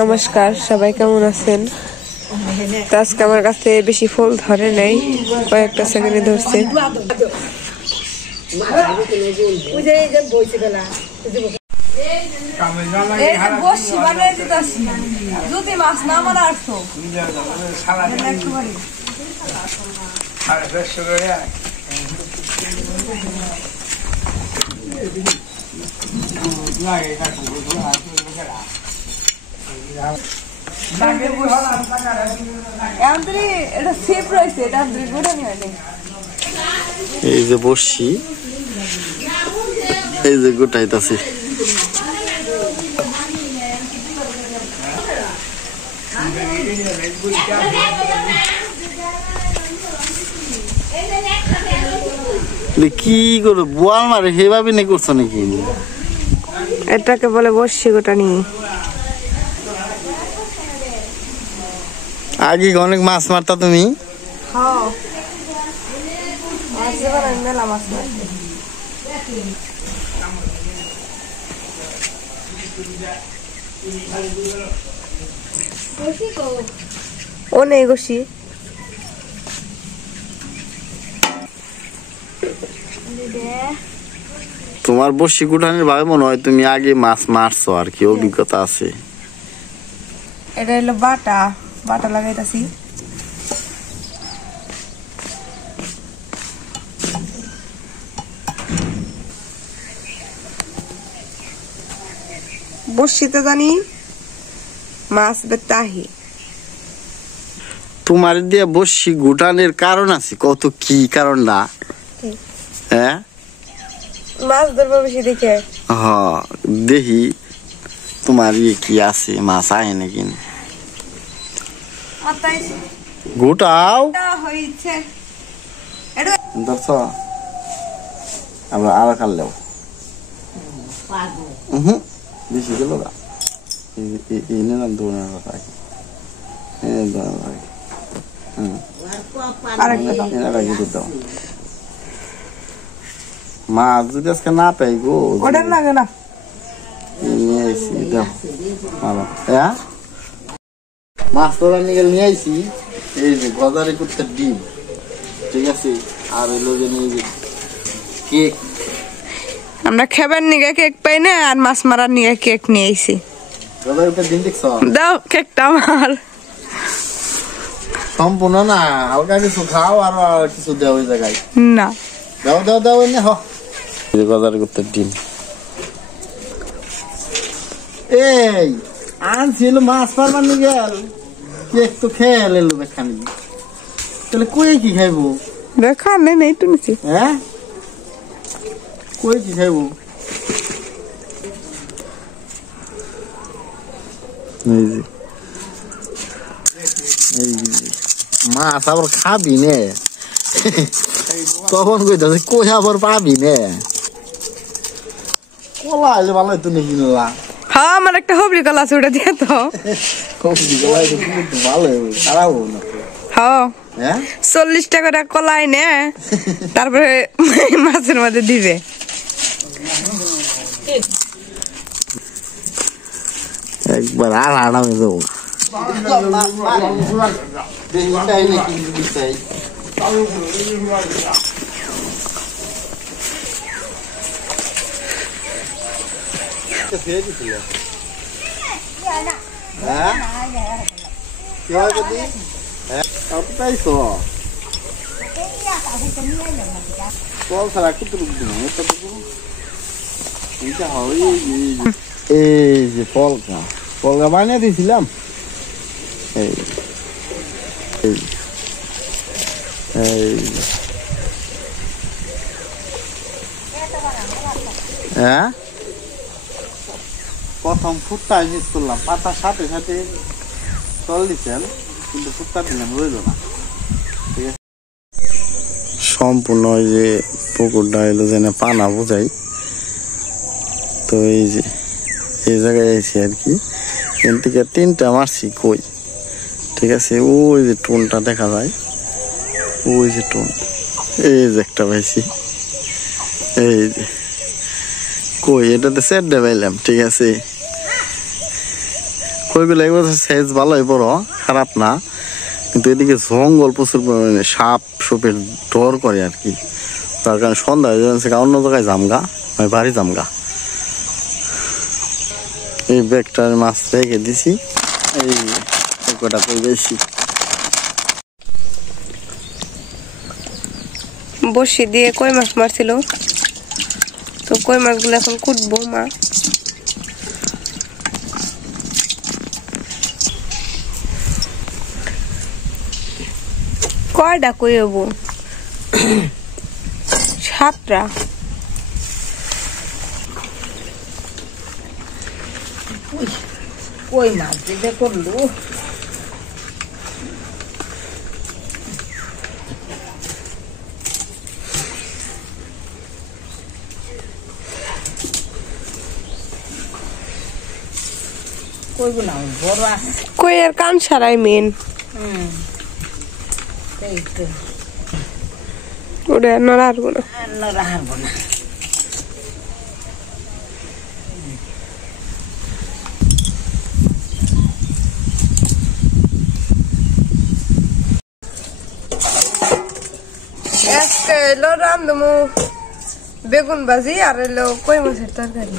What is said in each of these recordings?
নমস্কার, সবাই কেমন আছেন? আজকে আমার কাছে বেশি ফুল ধরে নাই, কয়েকটা সেকেন্ডে ধরছে। এই যে বসছি, এই যে গোটাইতাছি। কি করে বোয়াল মারে সেভাবে নে করছো নাকি? এটাকে বলে বসছি গোটানি। আগে অনেক মাছ মারতা তুমি? ও নেই গোসি। তোমার বসি গুটানের ভাবে মনে হয় তুমি আগে মাছ মারছো, আর কি অভিজ্ঞতা আছে। এটা হলো বাটা, বাটা লাগাইতাছি। বসিতে জানি মাছ বেতাহি। তোমার দিয়ে বসি গুটানের কারণ আছে, কত কি কারণ না? হ্যাঁ, মাছ ধরবো বেশি দেখে। হ্যাঁ, দেখি তোমার ইয়ে কি আছে, মাছ আহে নাকি? গোটাও আমরা আর কাটলেও বেশি গেল গা। এনে নাম দৌড়ানোর কথা, মাছ যদি আজকে না পাই গো, লাগে না মাছ ধরা নিয়ে নিয়ে আইসি। এই যে গজারি কুত্তার ডিম, ঠিক আছে, আর হইলো যে কেক। আমরা খাবার নিয়ে কেক পাই না, আর মাছ মারার নিয়ে কেক নিয়ে আইছি। গজারি কুত্তার ডিম দেখছ? দাও কেকটা আমার। সম্পূর্ণ না, হালকা কিছু খাও আর কিছু দেওয়া ওই জায়গায়। না, দাও দাও দাও, এনে গজারি কুত্তার ডিম। এই আনছিল মাছ পারবার নি গেল, কেক তো খেয়ে এলো বেখানি। তাহলে কই কি খাইবো? দেখা নেই তো নিছি। হ্যাঁ, কই কি খাইবো? মাছ আবার খাবি নে, তখন কইতাছে কই আবার পাবি নে। কলা এলে ভালো হইতো নাকি? হ্যাঁ, আমার একটা হবরি কলা আছে, ওটা দিয়ে তো। ভালো খারাপ না। হ্যাঁ, 40 টাকা কলাই নে, তারপরে মাছের মধ্যে দিবে। একবার আর আরামে যাবো। এই যে পলকা পলকা বানিয়ে দিয়েছিলাম। এই হ্যাঁ, প্রথম ফুটটা মিস করলাম, পাতার সাথে সাথে জল দিচ্ছেন, কিন্তু ফুটটা দিলাম রইল না। ঠিক আছে, সম্পূর্ণ ওই যে পুকুরটা হইলো যেন পানা বোঝাই। তো এই যে এই জায়গায় আইছি আর কি, এখান থেকে 3টা মারছি কই। ঠিক আছে, ওই যে টুনটা দেখা যায়, ওই যে টুন, এই যে একটা পাইছি, এই যে কই এটাতে সেট দেবাইলাম ঠিক আছে কইগুলো একবার সাইজ ভালোই বড় খারাপ না কিন্তু এদিকে জঙ্গল প্রচুর পরিমাণে সাপ সুপের ডর করে আর কি তার কারণে সন্ধ্যা হয়ে যাচ্ছে অন্য জায়গায় জামগা আমি বাড়ি জামগা এই ব্যাগটার মাছ রেখে দিছি এই কটা কই বেশি বসি দিয়ে কই মাছ মারছিল তো কই মাছগুলো এখন কুটবো মা কয়টা কই হবো 7টা কই মাছ দিতে করলো কইগুলো বড় আছে কই আর কান সারাই মেন এই তো ওটা নড়া হারবো না নড়া হারবো না এলো রান্ধমু বেগুন ভাজি আর এলো কই মাছের তরকারি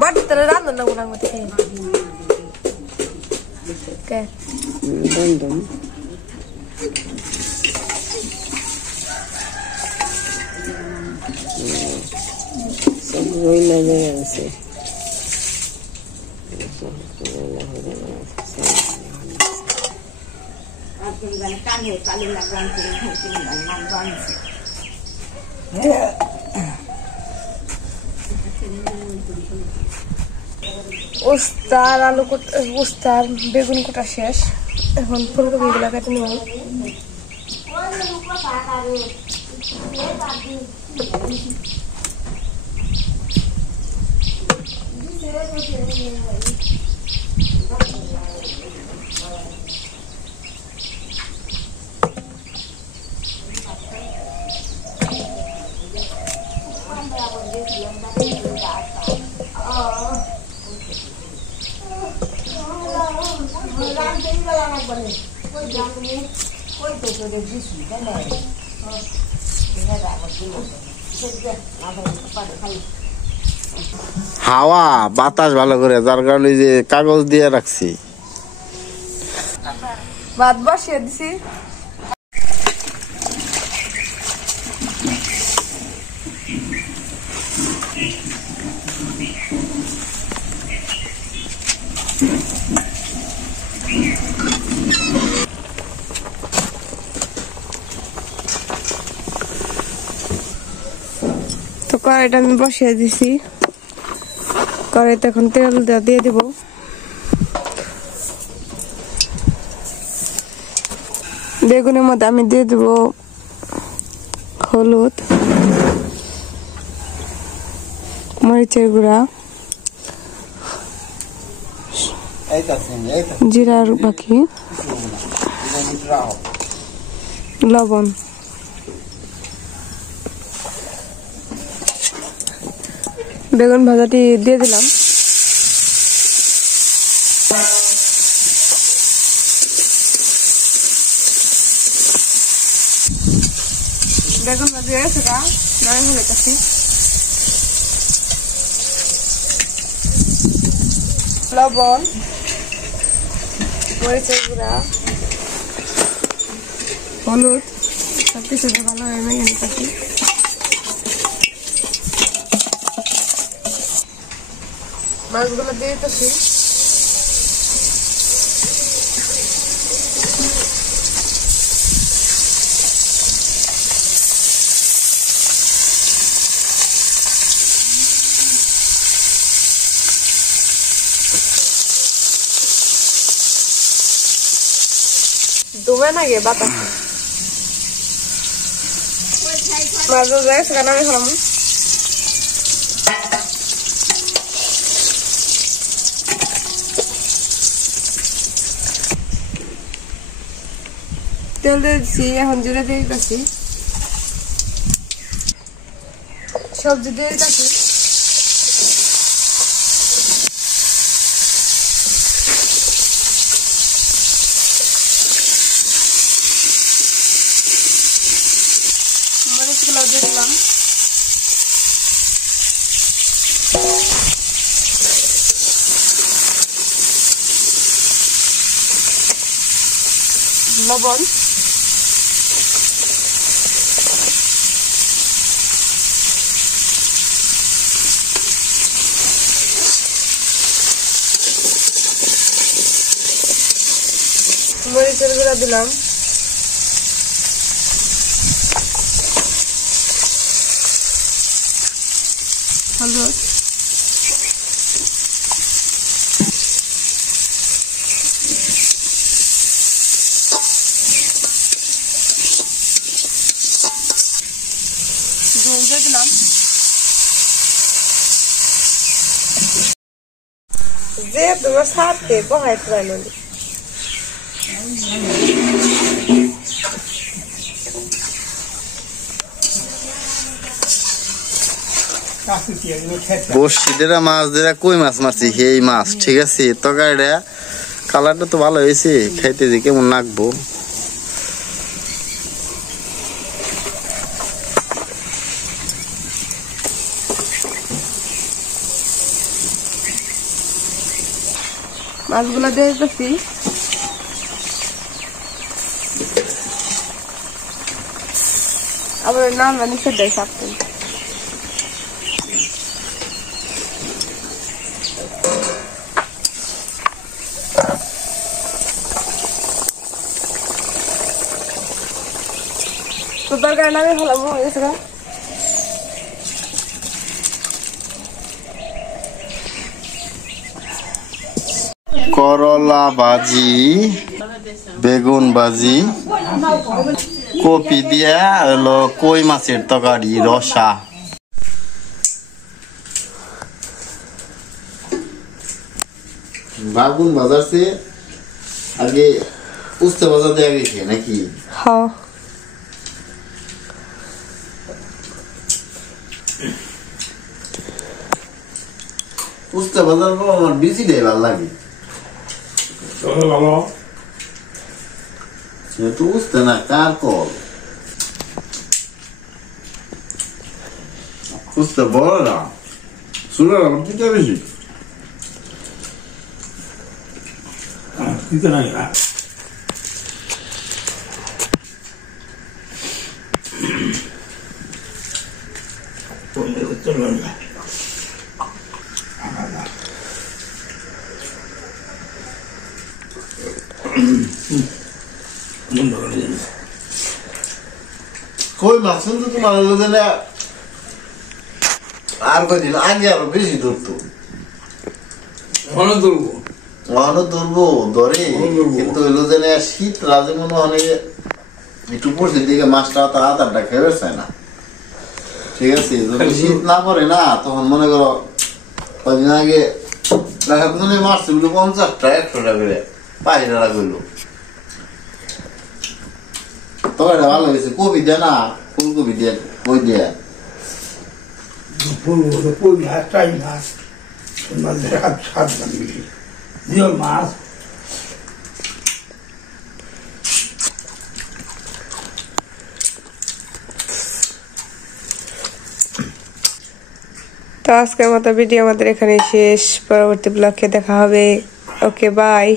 বাড়ি তারা রান্ধন না গুণার মধ্যে কে উস্তার আলু উস্তার বেগুন কোটা শেষ এখন ফুলকপি গুলা কেটে নেব হাওয়া বাতাস ভালো করে যার কারণে যে কাগজ দিয়ে রাখছি ভাত বসিয়ে দিছি তো কড়াইটা আমি বসিয়ে দিছি কড়াইতে এখন তেল দিয়ে দিব বেগুনের মধ্যে আমি দিয়ে দেব হলুদ মরিচের গুঁড়া জিরার বাকি লবণ বেগুন ভাজাটি দিয়ে দিলাম বেগুন ভাজি হয়ে গেছে নরম হয়ে গেছে লবণ মরিচের গুঁড়া হলুদ সবকিছু ভালো হয়ে মেখে নিতেছি মাছগুলো দিয়ে দিতেছি ডুবে না গে বাতাস মাছ যায় সেখানে আমি খালাম তেল দিয়ে দিচ্ছি এখন জিরে দিয়ে দিচ্ছি সবজি দিয়ে দিতেছি। মরিচগুলো দিয়ে দিলাম। লবণ, মরিচের গুঁড়া দিলাম, হলুদ, ঝোল দিয়ে দিলাম। যে তোমার সাথে বহাই ফেলানো বড়শিটা মাছ দিয়ে কই মাছ মারছি এই মাছ, ঠিক আছে। তরকারিটা কালারটা তো ভালো হয়েছে, খাইতে যে কেমন নাকবো। মাছগুলো দিয়ে দিতেছি। আবার নাম নিচে দেয় সাপতে। তো তরকারি নামে ফেলাবো হয়ে গেছে। করলা ভাজি, বেগুন ভাজি, কপি দিয়া হলো কই মাছের তরকারি রসা। বাগুন বাজারছে আগে উস্তে বাজার দেওয়া গেছে নাকি? হ্যাঁ, উস্তে বাজার আমার বেশি দেয় ভালো লাগে। তো উস্তে না কার কল উস্তে বড় না শুনে আমার দিতে বেশি কই মাছ কিন্তু তোমার আর কদিন আগে আরো বেশি ধরতো। ধরবো ধরে কিন্তু হইলো যে শীত রাজে মনে অনেক একটু পড়ছে দিকে মাছটা তো হাত আটটা খেয়ে চায় না, ঠিক আছে। যদি শীত না পড়ে না তখন মনে করো কদিন আগে মনে মারছে 50টা 100টা করে পাহিরা করলো। তবে এটা ভালো হয়েছে, কপি দেয় না ফুলকপি দিয়ে বই দিয়ে মাছ তো আজকের মতো ভিডিও আমাদের এখানে শেষ। পরবর্তী ব্লগে দেখা হবে। ওকে, বাই।